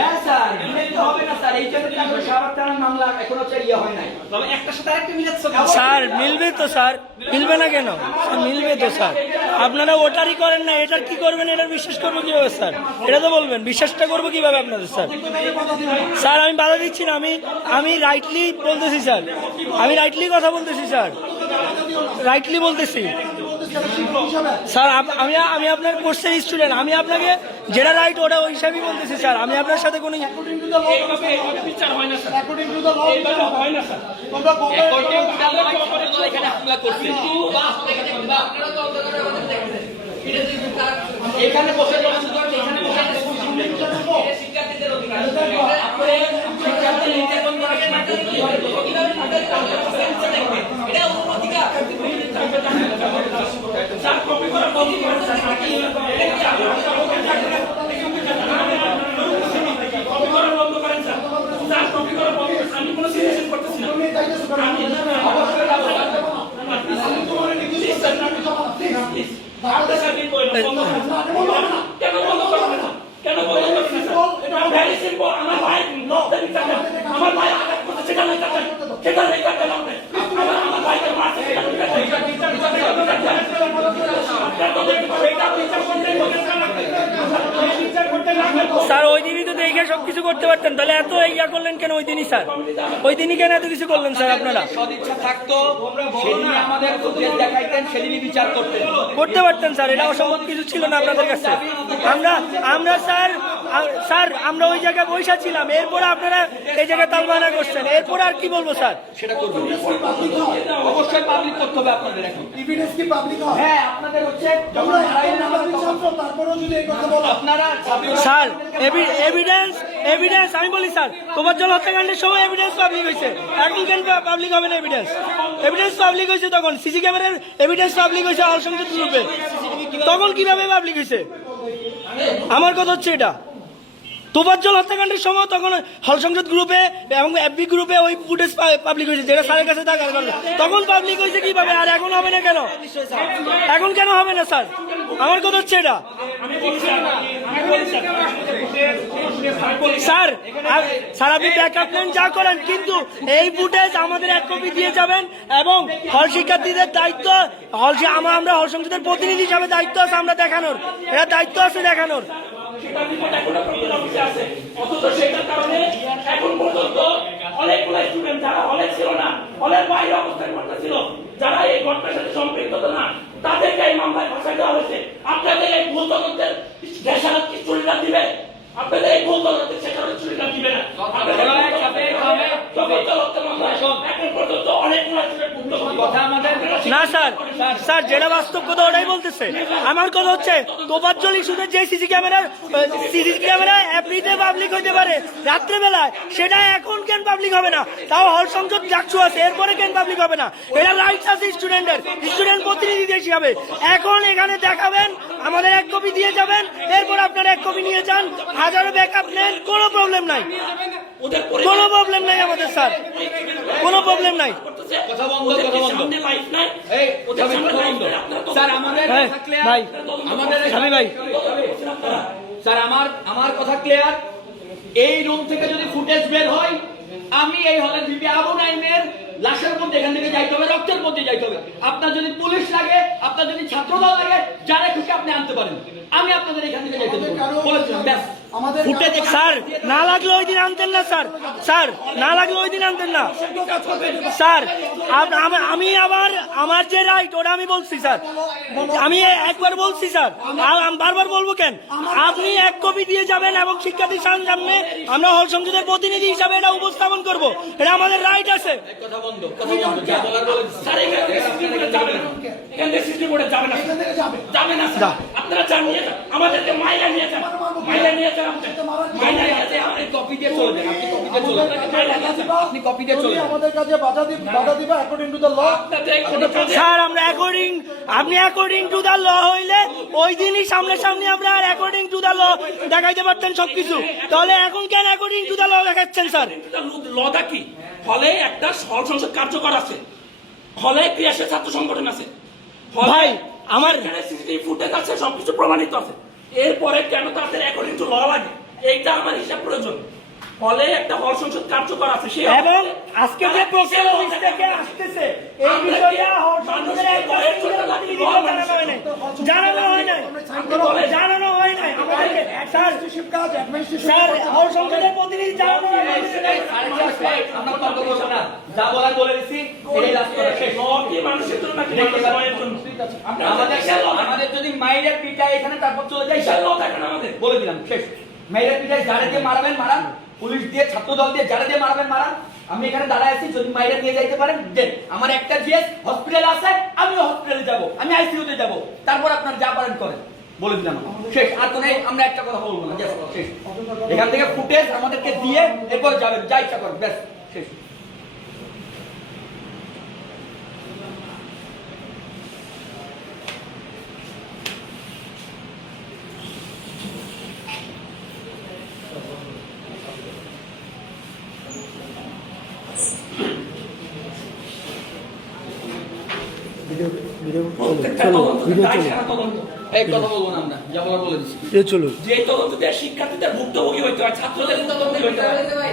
হ্যাঁ sir, delete হবে না স্যার, এই জন্য আমরা সারা টানা মামলা এখনো ইয়ে হয় নাই। তবে একটা সাথে আরেকটা মিলাচ্ছ স্যার মিলবে তো স্যার, মিলবে না কেন স্যার? মিলবে তো স্যার। আপনারা ওটারই করেন না, এটার কি করবেন? এটার বিশ্বাস করবো কিভাবে স্যার? এটা তো বলবেন, বিশ্বাসটা করবো কিভাবে আপনাদের স্যার? স্যার আমি বাধা দিচ্ছি না, আমি রাইটলি বলতেছি স্যার, আমি রাইটলি কথা বলতেছি স্যার, রাইটলি বলতেছি স্যার। আমি আপনার কোর্সের স্টুডেন্ট, আমি আপনাকে যেটা রাইট ওটা ওই হিসাবেই বলতেছি স্যার। আমি আপনার সাথে কোনো বিচার হয় না sir, according to the law হয় না স্যার। এখানে হামলা করছে, এখানে বসে এখানে বসে শিক্ষার্থীদের অধিকার শিক্ষার্থী নির্যাতন করার এটা অধিকার স্যার কপি করা বন্ধ করেন স্যার, কপি করা বন্ধ করেন স্যার, স্যার কপি করা বন্ধ করেন। আমি কোনো সিচুয়েশন করতেছি না, কেন বন্ধ করবেন না? কেন বন্ধ করবেন না? এটা ভেরি সিম্পল। আমার ভাই আমার ভাই আঘাত করতে সেটা নাই কাটেন, সেটা নাই কাটেন। আমার ভাইকে মারতে স্যার ওই দিনই তো দেখে সবকিছু করতে পারতেন, তাহলে এত ইয়া করলেন কেন ওই দিনই স্যার? ওই দিনই কেন এত কিছু করলেন স্যার? আপনারা সদিচ্ছা থাকতো সেদিনই আমাদের দেখাইতেন, সেদিনই বিচার করতে পারতেন স্যার, এটা অসম্ভব কিছু ছিল না আপনাদের কাছে। আমরা স্যার আমরা ওই জায়গায় বৈশা ছিলাম, এরপর আপনারা এই জায়গায় তালবানা করছেন, এরপর আর কি বলবো স্যার? সেটা করবেন অবশ্যই, পাবলিক করতে হবে আপনাদের। এখন এভিডেন্স কি পাবলিক হয়? হ্যাঁ, আপনাদের হচ্ছে তোমরা ছাত্র, তারপরেও যদি এই কথা বলো আপনারা স্যার এভিডেন্স আমি বলি স্যার, তোফাজ্জল হত্যাকাণ্ডের সময় এভিডেন্স পাবলিক হয়েছে, এখন কেন পাবলিক হবে না? এভিডেন্স পাবলিক হয়েছে তখন, সিসি ক্যামেরার এভিডেন্স পাবলিক হয়েছে হল সংসদ গ্রুপে, তখন কিভাবে পাবলিক হয়েছে? আমার কথা হচ্ছে এটা, তোফাজ্জল হত্যাকাণ্ডের সময় তখন হল সংসদ গ্রুপে এবং এফবি গ্রুপে ওই ফুটেজ পাবলিক হয়েছে, যেটা স্যারের কাছে থাকার কারণে তখন পাবলিক হয়েছে কিভাবে? আর এখন হবে না কেন? এখন কেন হবে না স্যার? আমার কথা হচ্ছে এটা স্যার। আপনি ব্যাকআপ নেন, যা করেন, কিন্তু এই ফুটেজ আমাদের এক কপি দিয়ে যাবেন এবং হল শিক্ষার্থীদের দায়িত্ব, আমরা হল সংসদের প্রতিনিধি হিসাবে দায়িত্ব আছে আমরা দেখানোর, এটা দায়িত্ব আছে দেখানোর। অথচ সেটার কারণে এখন পর্যন্ত অনেকগুলো স্টুডেন্ট যারা হলে ছিল না, হলের বাইরে অবস্থান করতেছিল, যারা এই ঘটনার সাথে সম্পৃক্ত না, তাদেরকে এই মামলায় ফাঁসাই দেওয়া হয়েছে। আপনাদের এই ভুল তদন্তের দেশারত কি চুরিটা দিবে? আপনাদের এই ভুল তদন্তের সেখানে চুরিটা দিবে না। না স্যার যেটা বাস্তব কথা ওটাই বলতেছে। আমার কথা হচ্ছে তোফাজ্জল ইস্যুতে যে সিসি ক্যামেরা এফবিতে পাবলিক হইতে পারে রাত্রেবেলায়, সেটা এখন কেন পাবলিক হবে না? তাও হল সংসদ ডাকছু আছে, এরপরে কেন পাবলিক হবে না? এটা রাইটস আছে স্টুডেন্ট প্রতিনিধি হিসাবে। এখন এখানে দেখাবেন, আমাদের এক কপি দিয়ে যাবেন, এরপর আপনারা এক কপি নিয়ে যান, হাজারো ব্যাকআপ নেন, কোনো প্রবলেম নাই, কোনো প্রবলেম নাই আমাদের স্যার, কোনো প্রবলেম নাই। কথা বন্ধ স্যার। আমাদের ভাই, আমাদের ভাই স্যার, আমার কথা ক্লিয়ার। এই রুম থেকে যদি ফুটেজ বের হয়, আমি এই হলের বিপি আবু নাইমের লাশের মধ্যে এখান থেকে যাইতে হবে, রক্তের মধ্যে যাইতে হবে। আপনার যদি পুলিশ লাগে, আপনার যদি ছাত্রদল লাগে, যারা খুশি আপনি আনতে পারেন, আমি আপনাদের এখান থেকে যাইতে দেবো বলেছিলাম। ব্যাস, স্যার না লাগলে ওই দিন আনতেন না স্যার না লাগলে ওই দিন আনতেন না স্যার। আমি আমার যে রাইট ওটা আমি বলছি স্যার, আমি একবার বলছি স্যার, বারবার বলবো কেন? আপনি এক কপি দিয়ে যাবেন এবং শিক্ষার্থীর সামনে আমরা হল সংসদের প্রতিনিধি হিসাবে এটা উপস্থাপন করব, এটা আমাদের রাইট আছে। কথা বন্ধ, যা বলার বলে স্যার। এখান থেকে সিটি বোর্ডে যাবে না, যাবে না স্যার। আপনারা যান, নিয়ে যান, আমাদেরকে মাইলা নিয়ে যান, মাইলা নিয়ে যান, আপনি কপি দিয়ে চলে যান, আপনি কপি দিয়ে চলে যান। আমাদের কাছে বাধা দিবা according to the law. Sir আমরা আপনি অ্যাকর্ডিং টু দ্য ল হইলে ওই দিনই সামনাসামনি আমরা আর অ্যাকর্ডিং টু দ্য ল দেখাইতে পারতেন সবকিছু, তাহলে এখন কেন অ্যাকর্ডিং টু দ্য ল দেখাচ্ছেন স্যার? লটা কি? হলে একটা হল সংসদ কার্যকর আছে, হলে ক্রিয়াশীল ছাত্র সংগঠন আছে, ভাই আমার সিসিটিভি ফুটেজ আছে, সবকিছু প্রমাণিত আছে। এরপরে কেন তাদের অ্যাকর্ডিং টু ল লাগে? এইটা আমার হিসাব প্রয়োজন। হলে একটা হল সংসদ কার্যকর আছে, সেই এবং আজকে যে প্রক্রিয়া অফিস থেকে আসতেছে এই বিষয়টা হল সংসদের একটা জানানো হয় নাই জানানো হয় নাই আমাদেরকে। স্যার স্যার হল সংসদের প্রতিনিধি জানানো হয় নাই। আমরা তর্ক করবো না, যা বলার বলে দিচ্ছি, এটাই লাস্ট কথা, শেষ। কি মানুষের জন্য নাকি মানুষের ভয়ের জন্য? আপনারা আমাদের যদি মাইরের পিঠা এখানে তারপর চলে যাই, থাকেন আমাদের বলে দিলাম শেষ। মাইরের পিঠায় যারা দিয়ে মারাবেন মারান, পুলিশ দিয়ে ছাত্র দল দিয়ে যারা দিয়ে মারাবেন মারান। আমি এখানে দাঁড়ায় আছি, যদি মাইরে নিয়ে যাইতে পারেন দেন। আমার একটা জিএস হসপিটাল আছে, আমিও হসপিটালে যাব, আমি আইসিইউতে যাব, তারপর আপনার যা পারেন করেন, বলে দিলাম শেষ। আর কোনো আমরা একটা কথা বলবো না, জাস্ট শেষ। এখান থেকে ফুটেজ আমাদেরকে দিয়ে এরপর যাবেন, যা ইচ্ছা করেন, ব্যাস শেষ। প্রত্যেকটা তদন্ত দায় সারা তদন্ত। এই কথা বলবো না আমরা, যা বলার বলে দিচ্ছি। চলো যে তদন্ততে শিক্ষার্থীদের ভুক্তভোগী হইতে হয়, ছাত্রদের ভুক্তভোগী হইতে হয়।